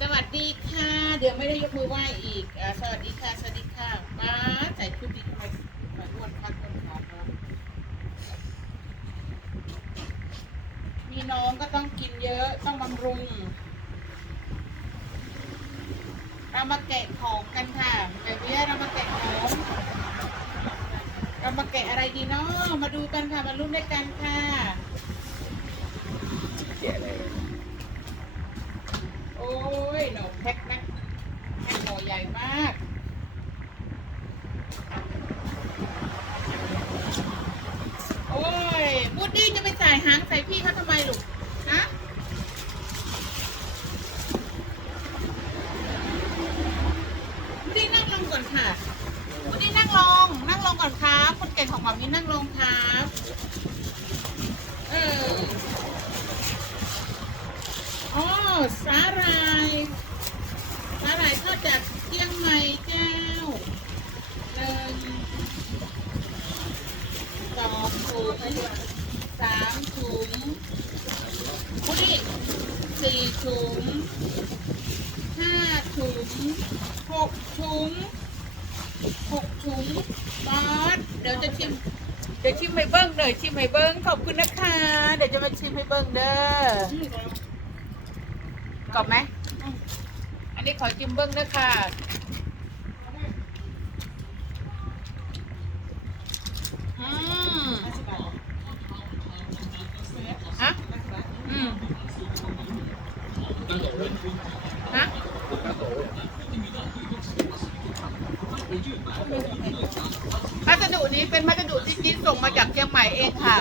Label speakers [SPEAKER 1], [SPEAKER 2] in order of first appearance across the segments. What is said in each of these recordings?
[SPEAKER 1] สวัสดีค่ะ เดี๋ยวไม่ได้ยกมือไหว้อีกอาสวัสดีค่ะ สวัสดีค่ะป้าใส่ชุดดีทำไมไมอ้วนคันต้นหอมครับมีน้องก็ต้องกินเยอะต้องบำรุง เรามาแกะของกันค่ะแบบนี้เรามาแกะของ เรามาแกะอะไรดีเนาะมาดูกันค่ะ มาลุ้นด้วยกันค่ะ
[SPEAKER 2] แกะเลย
[SPEAKER 1] โอ้ยหนูแพ็คนะแพ็คหน่อใหญ่มาก โอ้ยบูดดี้จะไปใส่ หางใส่พี่เขาทำไมลูกนะบูดดี้นั่งลงก่อนค่ะบูดดี้นั่งลง นั่งลงก่อนครับคนเก่งของหมามีนั่งลงครับเอออ๋อสาหร่ายสาหร่ายทอดจากเชียงใหม่เจ้าหนึ่งสองถุง สามถุงอุ้ยสี่ถุงห้าถุงหกถุงหกถุงบอสเดี๋ยวจะชิม เดี๋ยวชิมให้เบิ้งหน่อยชิมให้เบิ้งขอบคุณนะคะ เดี๋ยวจะมาชิมให้เบิ้งเด้อกรอบไหม อันนี้ขอจิ้มเบิ้งด้วยค่ะ อืมฮะอืมฮะพัสดุนี้เป็นพัสดุที่จิ๊ดส่งมาจายเองค่ะ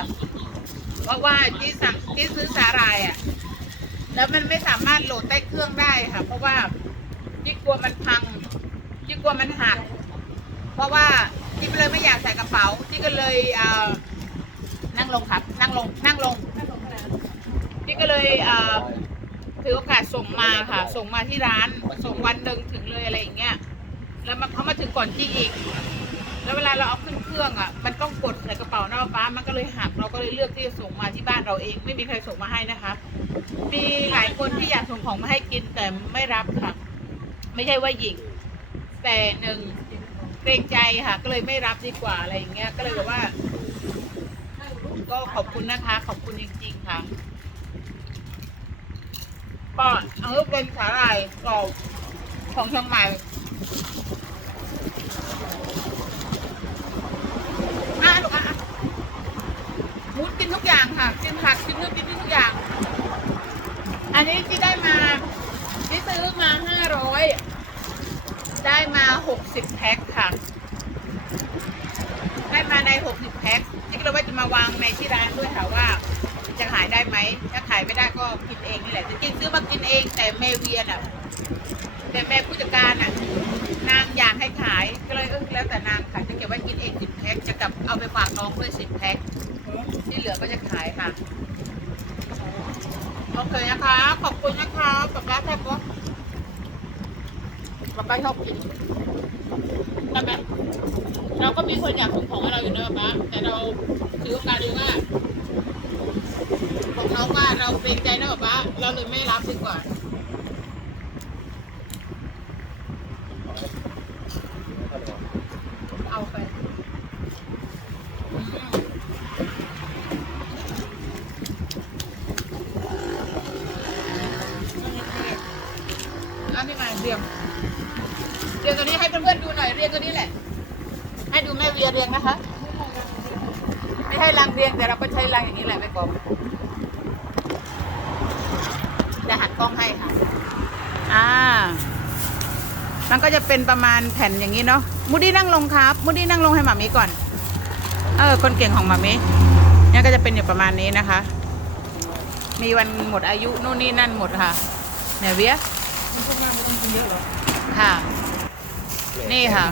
[SPEAKER 1] เพราะว่าจิ๊ดสั่งจิ๊ดซื้อสาหร่ายอะ แล้วมันไม่สามารถโหลดใต้เครื่องได้ค่ะ เพราะว่าจิ๊กลัวมันพังจิ๊กลัวมันหัก เพราะว่าจิ๊กเลยไม่อยากใส่กระเป๋าจิ๊กก็เลยเอ่อนั่งลงครับ นั่งลง นั่งลงจิ๊กก็เลยเอ่อถือโอกาสส่งมาค่ะ ส่งมาที่ร้าน ส่งวันหนึ่งถึงเลยอะไรอย่างเงี้ย แล้วมันเขามาถึงก่อนจิ๊กอีก แล้วเวลาเราเอาขึ้นเครื่องอะ มันต้องกดใส่กระเป๋าหน้าฟ้า มันก็เลยหัก เราก็เลยเลือกที่จะส่งมาที่บ้านเราเอง ไม่มีใครส่งมาให้นะคะ มีหลายคนที่อยากส่งของมาให้กินแต่ไม่รับค่ะ ไม่ใช่ว่าหยิงแต่หนึ่งเกรงใจค่ะ ก็เลยไม่รับดีกว่าอะไรอย่างเงี้ย ก็เลยแบบว่า ก็ขอบคุณนะคะ ขอบคุณจริง ๆ ค่ะก็เออเป็นสาหร่ายกรอบของเชียงใหม่อะลูกอะอะมุด กินทุกอย่างค่ะ กินผักกินเนื้อกินทุกอย่าง อันนี้ที่ได้มาที่ซื้อมาห้าร้อยได้มาหกสิบแพ็คค่ะ ได้มาในหกสิบแพ็คที่เลยว่าจะมาวางในที่ร้านด้วยค่ะว่าจะขายได้ไหม ถ้าขายไม่ได้ก็กินเองนี่แหละจริงซื้อมากินเองแต่เมเวียนอะ แต่แม่ผู้จัดการอะ นางอยากให้ขายก็เลยเออแล้วแต่นางค่ะจะเก็บไว้กินเองสิบแพ็คจะกลับเอาไปฝากน้องด้วยสิบแพ็ค อก็จะขายค่ะ โอเคนะคะ ขอบคุณนะคะป๊าป๊าแทบว่าป๊าป๊าชอบกินใช่ไหมเราก็มีคนอยากส่งของให้เราอยู่นะป้าแต่เราถือโอกาสดีว่าของเขาว่าเราเกรงใจนะป้าเราเลยไม่รับดีกว่าไปอืมอันนี้มาเรียง เรียงตัวนี้ให้เพื่อนๆดูหน่อยเรียงตัวนี้แหละ ให้ดูแม่เวียเรียงนะคะ ไม่ให้รังเรียงแต่เราก็ใช้รังอย่างนี้แหละไม่กลมจะหันกล้องให้ค่ะ อ่า มันก็จะเป็นประมาณแผ่นอย่างนี้เนาะ มูดี้นั่งลงครับ มูดี้นั่งลงให้หมามีก่อน เออ คนเก่งของหมามีเนี่ยก็จะเป็นอยู่ประมาณนี้นะคะ มีวันหมดอายุนู่นนี่นั่นหมดค่ะเนี่ยเวีย ค่ะ นี่ค่ะ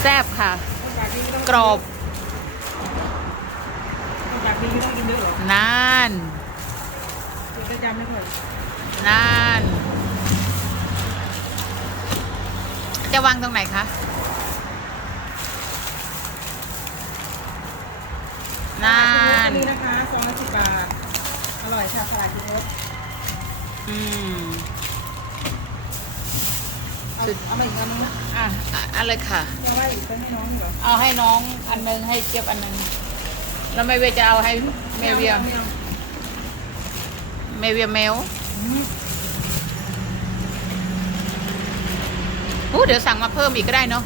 [SPEAKER 1] แซ่บค่ะ กรอบ
[SPEAKER 3] จากนี้ไม่ต้องกินเยอะหรอก
[SPEAKER 1] นาน
[SPEAKER 3] กินประจำไม่ค่อย
[SPEAKER 1] นาน จะวางตรงไหนคะนาน
[SPEAKER 3] นี่นะคะซองละสิบบาทเอาร่อยค่ะสลัดชูรส
[SPEAKER 1] อืม
[SPEAKER 3] เอาเอามาอีกอันนึงนะ
[SPEAKER 1] อะอะอะไรค่ะ
[SPEAKER 3] ยังว่าอีกไปให้น้องอยู่เหรอ
[SPEAKER 1] เอาให้น้องอันนึงให้เจี๊ยบอันนึงแล้วไม่เวียจะเอาให้เมเวีย
[SPEAKER 3] ไม่อา
[SPEAKER 1] เมเวียเมล
[SPEAKER 3] อืม
[SPEAKER 1] อู้เดี๋ยวสั่งมาเพิ่มอีกก็ได้เนาะ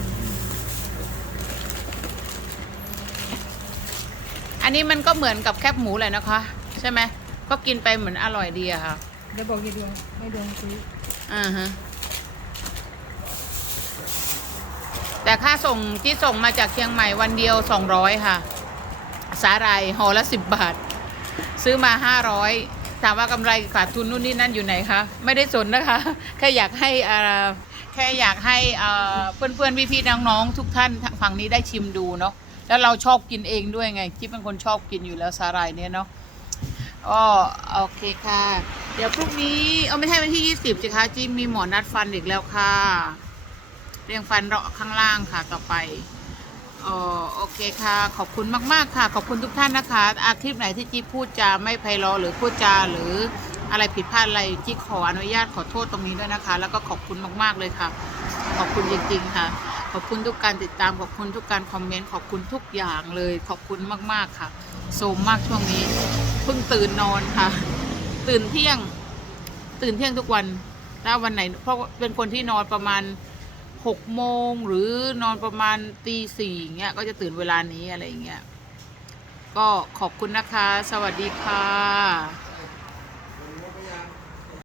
[SPEAKER 1] อันนี้มันก็เหมือนกับแคบหมูเลยนะคะ ใช่ไหมก็กินไปเหมือนอร่อยดีอะค่ะ
[SPEAKER 3] เดี๋ยวบอกยายดวงให้ดวงซื้อ
[SPEAKER 1] อ่าฮะ แต่ค่าส่งที่ส่งมาจากเชียงใหม่วันเดียวสองร้อยค่ะ สาหร่ายห่อละสิบบาท ซื้อมาห้าร้อยถามว่ากำไรขาดทุนนู่นนี่นั่นอยู่ไหนคะ ไม่ได้สนนะคะ แค่อยากให้อ่าแค่อยากให้อ่าเพื่อนๆพี่ๆน้องๆทุกท่านฝั่งนี้ได้ชิมดูเนาะแล้วเราชอบกินเองด้วยไงจิ๊บเป็นคนชอบกินอยู่แล้วสาหร่ายเนี่ยเนาะก็โอเคค่ะ เดี๋ยวพรุ่งนี้ เอาไม่ใช่วันที่20สิคะจิมมีหมอนัดฟันอีกแล้วค่ะ เรียงฟันเราะข้างล่างค่ะต่อไปอ๋อโอเคค่ะ ขอบคุณมากๆค่ะ ขอบคุณทุกท่านนะคะอาคลิปไหนที่จิ๊บพูดจาไม่ไพเราะหรือพูดจาหรืออะไรผิดพลาดอะไรจิ๊บขออนุญาตขอโทษตรงนี้ด้วยนะคะ แล้วก็ขอบคุณมากๆเลยค่ะ ขอบคุณจริง ๆ ค่ะ ขอบคุณทุกการติดตามขอบคุณทุกการคอมเมนต์ขอบคุณทุกอย่างเลย ขอบคุณมากๆค่ะ โซมมากช่วงนี้เพิ่งตื่นนอนค่ะ ตื่นเที่ยง ตื่นเที่ยงทุกวัน ถ้าวันไหน เพราะเป็นคนที่นอนประมาณหกโมงหรือนอนประมาณตีสี่เงี้ย ก็จะตื่นเวลานี้อะไรอย่างเงี้ย ก็ขอบคุณนะคะ สวัสดีค่ะ